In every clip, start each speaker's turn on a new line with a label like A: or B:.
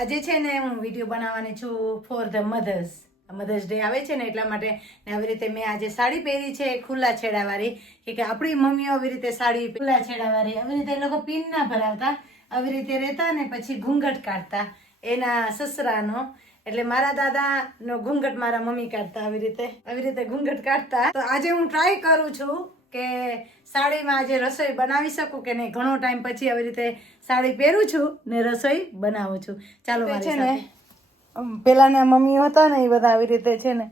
A: આજે છે ને હું વીડિયો બનાવવાની છું for the mothers mothers day આવે છે ને એટલા માટે ને આવી રીતે મેં આજે સાડી પહેરી છે ખુલ્લા છેડાવાળી. કે કે આપણી મમ્મીઓ આવી રીતે સાડી ખુલ્લા છેડાવાળી. આવી રીતે એ લોકો પિન ના ભરાવતા. આવી રીતે રહેતા ને પછી ઘૂંઘટ કાઢતા એના સસરાનો. એટલે મારા દાદાનો ઘૂંઘટ મારા મમ્મી કાઢતા આવી રીતે. આવી રીતે ઘૂંઘટ કાઢતા. તો આજે હું ટ્રાય કરું છું કે સાડીમાં આજે રસોઈ બનાવી શકું કે નહીં? ઘણો ટાઈમ પછી આવી રીતે સાડી પહેરું છું ને રસોઈ બનાવું છું. ચાલો છે ને પેલાના મમ્મીઓ હતા ને એ બધા આવી રીતે છે ને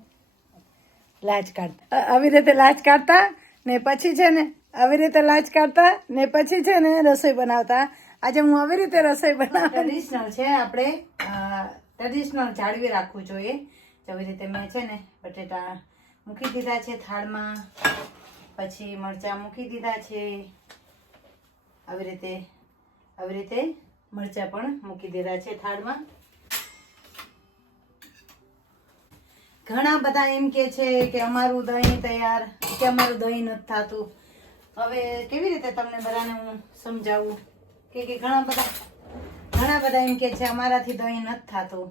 A: લાજ કાઢતા. આવી રીતે લાજ કાઢતા ને પછી છે ને આવી રીતે લાજ કાઢતા ને પછી છે ને રસોઈ બનાવતા. આજે હું આવી રીતે રસોઈ બનાવ ટ્રેડિશનલ છે આપણે ટ્રેડિશનલ જાળવી રાખવું જોઈએ. તો આવી રીતે મેં છે ને બટેટા મૂકી દીધા છે થાળમાં. પછી મરચાં મૂકી દીધા છે. આવી રીતે આવી રીતે મરચાં પણ મૂકી દીધા છે થાળમાં. ઘણા બધા એમ કે છે કે અમારું દહીં તૈયાર, કે અમારું દહીં નથી થતું. હવે કેવી રીતે તમને બધાને હું સમજાવું? કે કે ઘણા બધા ઘણા બધા એમ કે છે અમારાથી દહીં નથી થતું.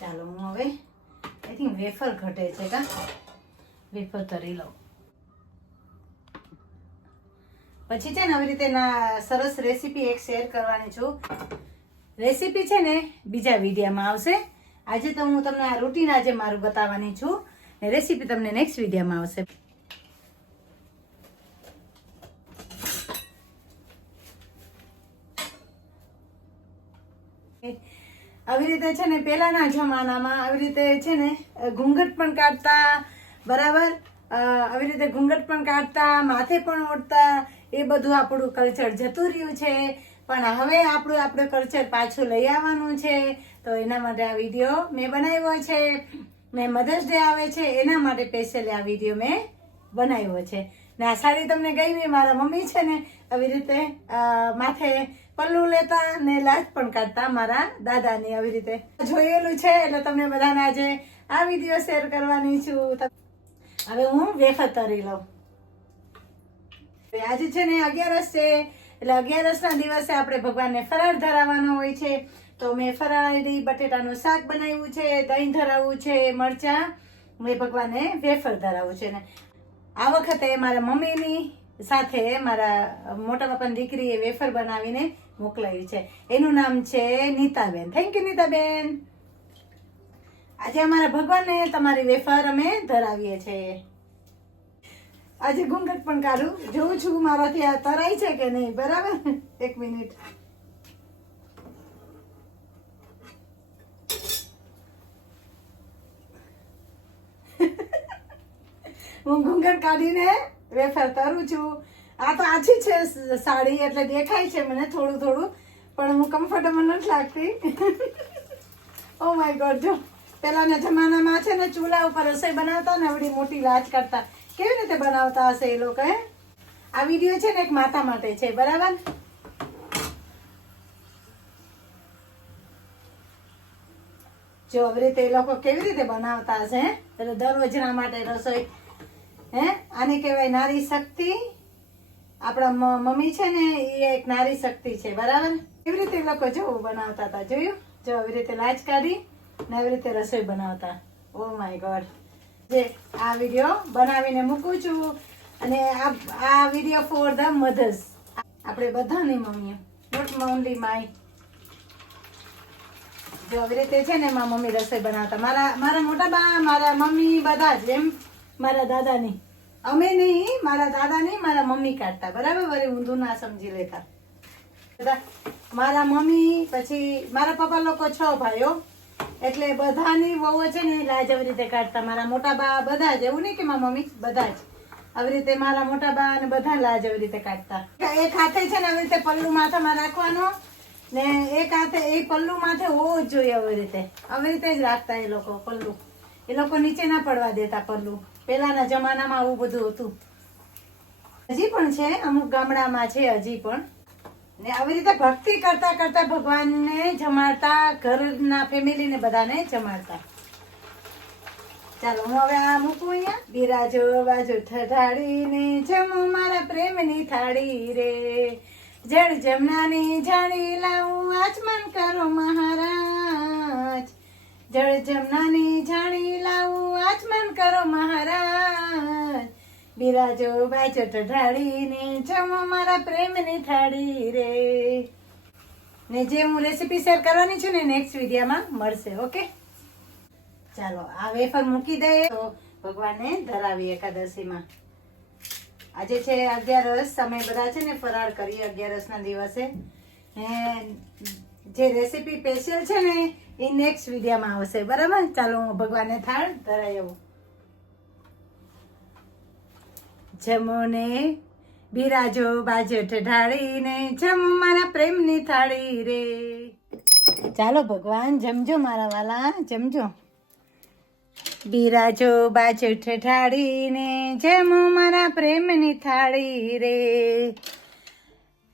A: ચાલો હું હવે આઈ થિંક વેફર ઘટે છે કા? વેફર તરી લઉં. પછી છે ને આવી રીતે સરસ રેસીપી એક શેર કરવાની છું. રેસીપી છે ને બીજા વિડીયામાં આવશે. આજે તો હું તમને આ રૂટીન આજે મારું બતાવવાની છું ને રેસીપી તમને નેક્સ્ટ વિડીયામાં આવશે. આવી રીતે છે ને પહેલાના જમાનામાં આવી રીતે છે ને ઘૂંઘટ પણ કાઢતા બરાબર? આવી રીતે ઘૂંઘટ પણ કાઢતા, માથે પણ ઓઢતા, એ બધું આપણું કલ્ચર જતું રહ્યું છે. પણ હવે આપણું આપણું કલ્ચર પાછું લઈ આવવાનું છે. તો એના માટે આ વીડિયો મેં બનાવ્યો છે. ને મધર્સ ડે આવે છે, એના માટે સ્પેશિયલી આ વીડિયો મેં બનાવ્યો છે. ને આ સાડી તમને ગઈ મારા મમ્મી છે ને, આવી રીતે માથે પલ્લું લેતા ને લાજ પણ કાઢતા મારા દાદાની આવી રીતે જોયેલું છે. એટલે તમને બધાને આજે આ વીડિયો શેર કરવાની છું. હવે હું વેફર તરી લઉં. આજે છે ને અગિયારસ છે, એટલે અગિયારસના દિવસે આપણે ભગવાનને ફરાળ ધરાવવાનો હોય છે. તો મેં ફરાળી બટેટાનું શાક બનાવ્યું છે, દહીં ધરાવવું છે, મરચાં. મેં ભગવાનને વેફર ધરાવવું છે ને. આ વખતે મારા મમ્મીની સાથે મારા મોટા બાપાની દીકરીએ વેફર બનાવીને મોકલાવી છે. એનું નામ છે નીતાબેન. Thank you Nitaben. આજે અમારા ભગવાનને તમારી વેફર અમે ધરાવીએ છીએ. આજે ઘૂંઘટ પણ કાઢું. જોઉં છું મારાથી આ તરાય છે કે નહીં. બરાબર? એક મિનિટ. હું ઘૂંઘટ કાઢીને વેફર તરું છું. આ તો આછી છે સાડી, એટલે દેખાય છે મને થોડું થોડું, પણ હું કમ્ફર્ટેબલ નથી લાગતી. ઓ માય ગોડ જો. પહેલાના જમાનામાં છે ને ચૂલા ઉપર રસોઈ બનાવતા ને આવડી મોટી લાજ કરતા. કેવી રીતે બનાવતા હશે એ લોકો, હે? આ વીડિયો છે ને એક માતા માટે છે, બરાબર? જો આવી રીતે એ લોકો કેવી રીતે બનાવતા હશે? એટલે દરરોજના માટે રસોઈ, હે? આને કહેવાય નારી શક્તિ. આપણા મમ્મી છે ને, એ એક નારી શક્તિ છે, બરાબર? કેવી રીતે એ લોકો જોવું બનાવતા હતા, જોયું? જો આવી રીતે લાજ કાઢી. ને આવી રીતે રસોઈ બનાવતા. ઓ માય ગોડ જે આ વીડિયો બનાવીને મૂકું છું અને આ વીડિયો ફોર ધ મધર્સ આપણે બધાની મમ્મીઓ. નોટ ઓનલી માય જો આવી રીતે છે ને મારા મમ્મી રસોઈ બનાવતા. મારા મારા મોટા બા, મારા મમ્મી બધા જ એમ. મારા દાદાની. અમે નહીં, મારા દાદા નહીં મારા મમ્મી કાઢતા. બરાબર? વળી ઊંધું ના સમજી લેતા. મારા મમ્મી, પછી મારા પપ્પા લોકો છ ભાઈઓ. એટલે બધાની વહુ છે ને લાજ આવી રીતે કાઢતા. મારા મોટા બા બધા જ, એવું નહીં કે મારા મમ્મી, બધા જ. આવી રીતે મારા મોટા બા અને બધા લાજ આવી રીતે કાઢતા. એક હાથે છે ને આવી રીતે પલ્લુ માથામાં રાખવાનો ને એક હાથે એ પલ્લુ માથે હોવું જ જોઈએ આવી રીતે. આવી રીતે જ રાખતા એ લોકો પલ્લુ. એ લોકો નીચે ના પડવા દેતા પલ્લુ. પહેલાના જમાનામાં આવું બધું હતું. હજી પણ છે, અમુક ગામડામાં છે હજી પણ. ને આવી રીતે ભક્તિ કરતા કરતા ભગવાનને જમાડતા, ઘરના ફેમિલીને બધાને જમાડતા. ચાલો, હું હવે આ મૂકું અહીંયા. બિરાજો, બાજુ ઠઠાડીને જમો મારા પ્રેમની થાળી રે. જળ જમનાની જાણી લાવું, આચમન કરો મહારાજ. જળ જમનાની જાણી લાવું, આચમન કરો મહારાજ. બિરાજો બાજો ઢાળીને જમો મારા પ્રેમની થાળી રે. ને જે હું રેસીપી શેર કરવાની છું ને નેક્સ્ટ વિડીયોમાં મળશે ઓકે ચાલો, આ વેફર મૂકી દઈએ. તો ભગવાનને ધરાવી એકાદશીમાં. આજે છે અગિયારસ તમે બધા છે ને ફરાળ કરીએ અગિયારસના દિવસે. જે રેસીપી સ્પેશિયલ છે ને એ નેક્સ્ટ વિડીયોમાં આવશે, બરાબર? ચાલો, હું ભગવાનને થાળ ધરાવી આવું. જમો ને બિરાજો બાજટ ઢાળીને, જમો મારા પ્રેમની થાળી રે. ચાલો ભગવાન, જમજો મારા વાલા, જમજો. બિરાજો બાજટ ઢાળીને, જમો મારા પ્રેમની થાળી રે.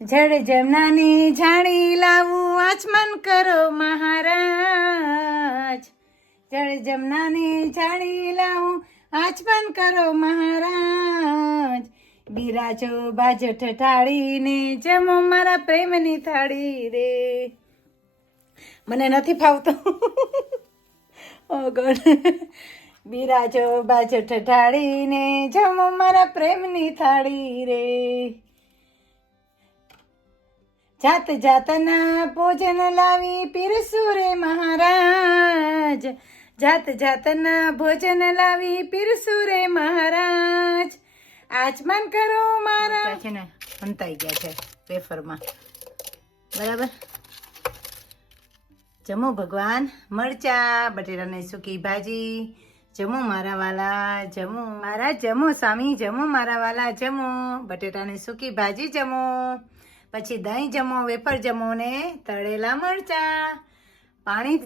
A: જડ જમનાની જાણી લાવું, આચમન કરો મહારાજ. જળ જમનાની જાણી લાવું આચમન કરો મહારાજ. બિરાજો બાજટ ઢાળીને જમો મારા પ્રેમની થાળી રે. મને નથી ફાવતો. ઓ બિરાજો બાજટ ઢાળીને જમો મારા પ્રેમની થાળી રે. જાત જાતના ભોજન લાવી પીરસુરે મહારાજ. જાત જાતના ભોજન લાવી પીરસું રે મહારાજ. આચમન કરો મારા. છે ને હંતાઈ ગયા છે વેફરમાં. બરાબર? જમો ભગવાન, મરચા, બટેટાની સૂકી ભાજી, જમો મારા વાલા, જમો મારા, જમો સ્વામી, જમો મારા વાલા, જમો બટેટાની સૂકી ભાજી, જમો. પછી દહીં જમો, વેફર જમો ને તળેલા મરચા. પાણી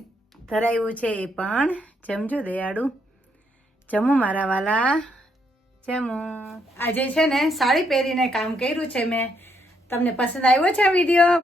A: ધરાયું છે એ પણ. જમજો દયાળુ. જમું મારા વાલા. જમું. આજે છે ને સાડી પહેરીને કામ કર્યું છે મેં. તમને પસંદ આવ્યો છે આ વીડિયો?